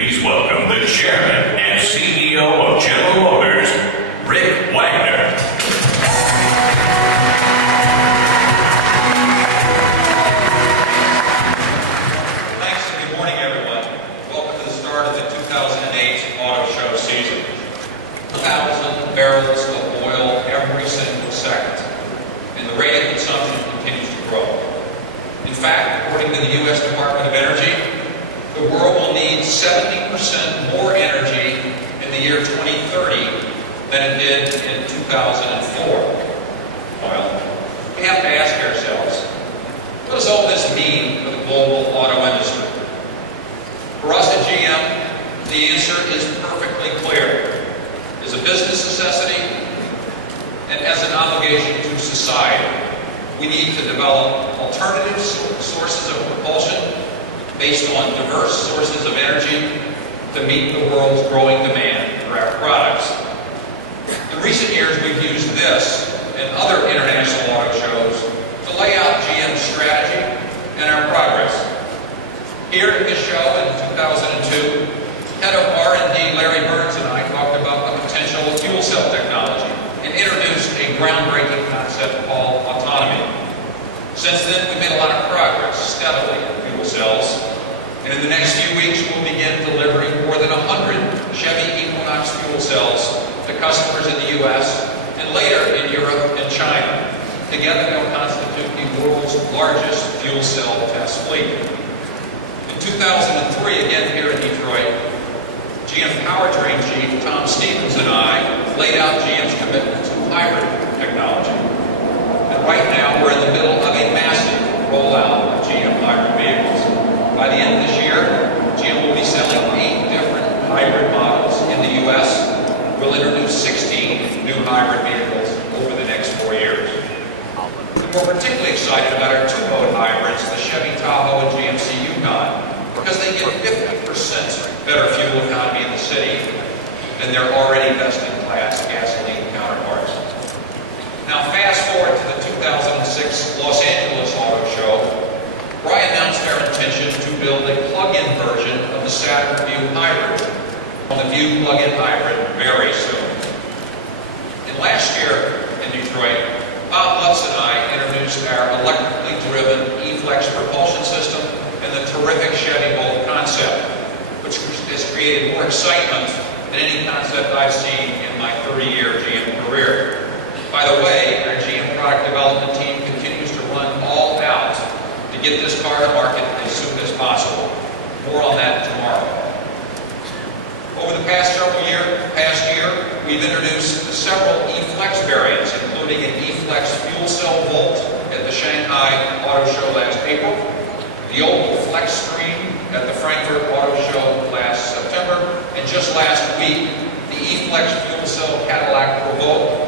Please welcome the Chairman and CEO of General Motors, Rick Wagner. Thanks and good morning, everyone. Welcome to the start of the 2008 auto show season. 1,000 barrels of oil every single second, and the rate of consumption continues to grow. In fact, according to the U.S. Department of Energy, the world will need 70% more energy in the year 2030 than it did in 2004. Well, we have to ask ourselves, what does all this mean for the global auto industry? For us at GM, the answer is perfectly clear. As a business necessity and as an obligation to society, we need to develop alternative sources of propulsion based on diverse sources of energy to meet the world's growing demand for our products. In recent years, we've used this and other international auto shows to lay out GM's strategy and our progress. Here at this show in 2002, Head of R&D Larry Burns and I talked about the potential of fuel cell technology and introduced a groundbreaking concept called autonomy. Since then, we've made a lot of progress steadily in fuel cells, and in the next few weeks, we'll begin delivering more than 100 Chevy Equinox fuel cells to customers in the U.S. and later in Europe and China. Together, they'll constitute the world's largest fuel cell test fleet. In 2003, again here in Detroit, GM Powertrain Chief Tom Stevens and I laid out GM's commitment to hybrid technology. And right now, we're in the middle of a massive rollout of GM hybrid vehicles. By the end of this year, GM will be selling 8 different hybrid models in the U.S. We'll introduce 16 new hybrid vehicles over the next 4 years. And we're particularly excited about our two-mode hybrids, the Chevy Tahoe and GMC Yukon, because they get 50% better fuel economy in the city than their already best-in-class gasoline counterparts. Now, fast forward to the 2006 Los Angeles Auto Show, where I announced our intention to build a plug-in version of the Saturn Vue Hybrid, the Vue plug-in hybrid, very soon. And last year in Detroit, Bob Lutz and I introduced our electrically driven E-Flex propulsion system and the terrific Chevy Bolt concept, which has created more excitement than any concept I've seen in my 30-year GM career. By the way, our GM product development team continues to run all out to get this car to market as soon as possible. More on that tomorrow. Over the past year, we've introduced several E-Flex variants, including an E-Flex fuel cell Volt at the Shanghai Auto Show last April, the Opel Flex Stream at the Frankfurt Auto Show last September, and just last week, the E-Flex fuel cell Cadillac Provoke